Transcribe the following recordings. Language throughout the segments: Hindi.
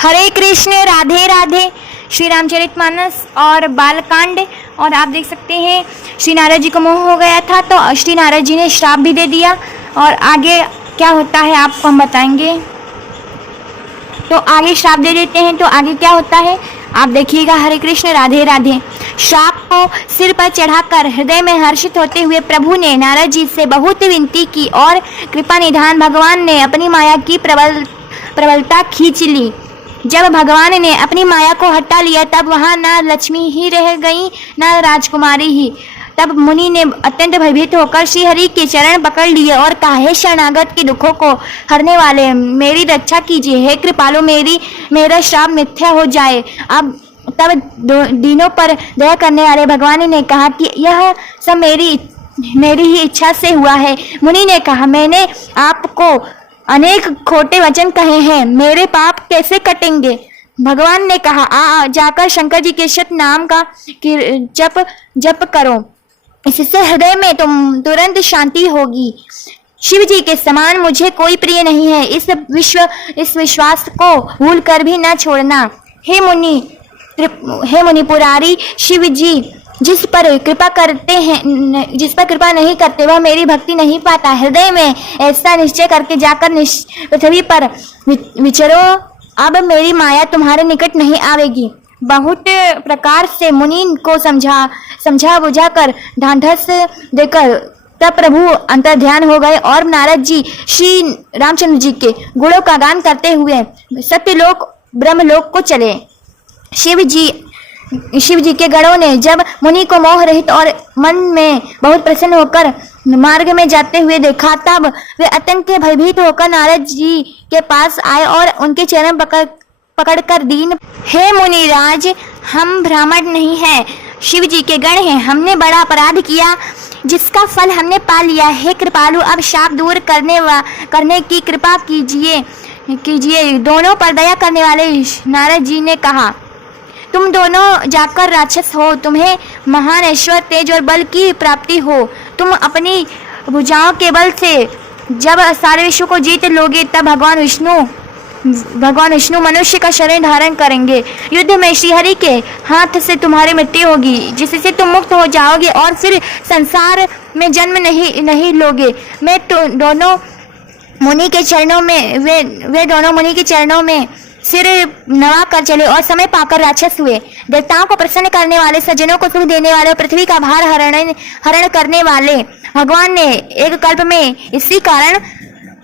हरे कृष्ण, राधे राधे। श्री रामचरितमानस और बालकांड। और आप देख सकते हैं श्री नारद जी को मोह हो गया था तो श्री नारद जी ने श्राप भी दे दिया। और आगे क्या होता है आपको हम बताएंगे। तो आगे श्राप दे देते हैं तो आगे क्या होता है आप देखिएगा। हरे कृष्ण, राधे राधे। श्राप को सिर पर चढ़ाकर हृदय में हर्षित होते हुए प्रभु ने नारद जी से बहुत विनती की और कृपा निधान भगवान ने अपनी माया की प्रबलता खींच ली। जब भगवान ने अपनी माया को हटा लिया तब वहाँ न लक्ष्मी ही रह गई न राजकुमारी ही। तब मुनि ने अत्यंत भयभीत होकर श्री हरि के चरण पकड़ लिए और कहा, हे शरणागत के दुखों को हरने वाले, मेरी रक्षा कीजिए। हे कृपालु, मेरा श्राप मिथ्या हो जाए। अब तब दीनों पर दया करने वाले भगवान ने कहा कि यह सब मेरी ही इच्छा से हुआ है। मुनि ने कहा, मैंने आपको अनेक खोटे वचन कहे हैं, मेरे पाप कैसे कटेंगे। भगवान ने कहा, जाकर शंकर जी के शत नाम का जप करो, इससे हृदय में तुरंत शांति होगी। शिव जी के समान मुझे कोई प्रिय नहीं है, इस विश्वास को भूल कर भी न छोड़ना। हे मुनि पुरारी, शिव जी जिस पर कृपा नहीं करते वह मेरी भक्ति नहीं पाता। हृदय में ऐसा निश्चय करके जाकर पृथ्वी पर विचरो, अब मेरी माया तुम्हारे निकट नहीं आवेगी। बहुत प्रकार से मुनि को समझा बुझा कर ढांढस देकर तब प्रभु अंतर्ध्यान हो गए और नारद जी श्री रामचंद्र जी के गुणों का गान करते हुए सत्यलोक ब्रह्मलोक को चले। शिव जी के गणों ने जब मुनि को मोह रहित और मन में बहुत प्रसन्न होकर मार्ग में जाते हुए देखा तब वे अत्यंत भयभीत होकर नारद जी के पास आए और उनके चरण पकड़कर दीन, हे मुनिराज, हम ब्राह्मण नहीं हैं, शिव जी के गण हैं। हमने बड़ा अपराध किया जिसका फल हमने पा लिया। हे कृपालु, अब शाप दूर करने की कृपा कीजिए। दोनों पर दया करने वाले नारद जी ने कहा, तुम दोनों जाकर राक्षस हो, तुम्हें महान ऐश्वर्य, तेज और बल की प्राप्ति हो। तुम अपनी भुजाओं के बल से जब सारे विश्व को जीत लोगे तब भगवान विष्णु मनुष्य का शरीर धारण करेंगे। युद्ध में श्रीहरि के हाथ से तुम्हारी मृत्यु होगी, जिससे तुम मुक्त हो जाओगे और फिर संसार में जन्म नहीं लोगे। मैं दोनों मुनि के चरणों में सिर नवा कर चले और समय पाकर राक्षस हुए। देवताओं को प्रसन्न करने वाले, सज्जनों को सुख देने वाले और पृथ्वी का भार हरण करने वाले भगवान ने एक कल्प में इसी कारण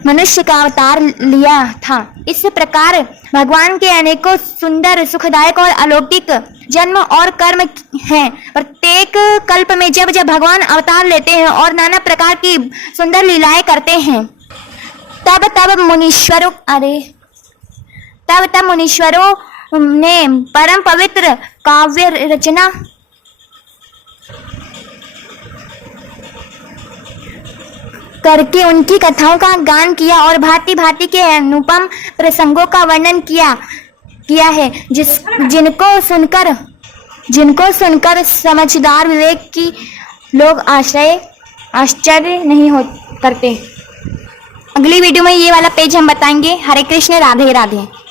मनुष्य का अवतार लिया था। इस प्रकार भगवान के अनेकों सुंदर, सुखदायक और अलौकिक जन्म और कर्म हैं। प्रत्येक कल्प में जब भगवान अवतार लेते हैं और नाना प्रकार की सुंदर लीलाएं करते हैं तब मुनीश्वरों ने परम पवित्र काव्य रचना करके उनकी कथाओं का गान किया और भांति भांति के अनुपम प्रसंगों का वर्णन किया है, जिनको सुनकर समझदार विवेक की लोग आश्चर्य नहीं करते। अगली वीडियो में ये वाला पेज हम बताएंगे। हरे कृष्ण, राधे राधे।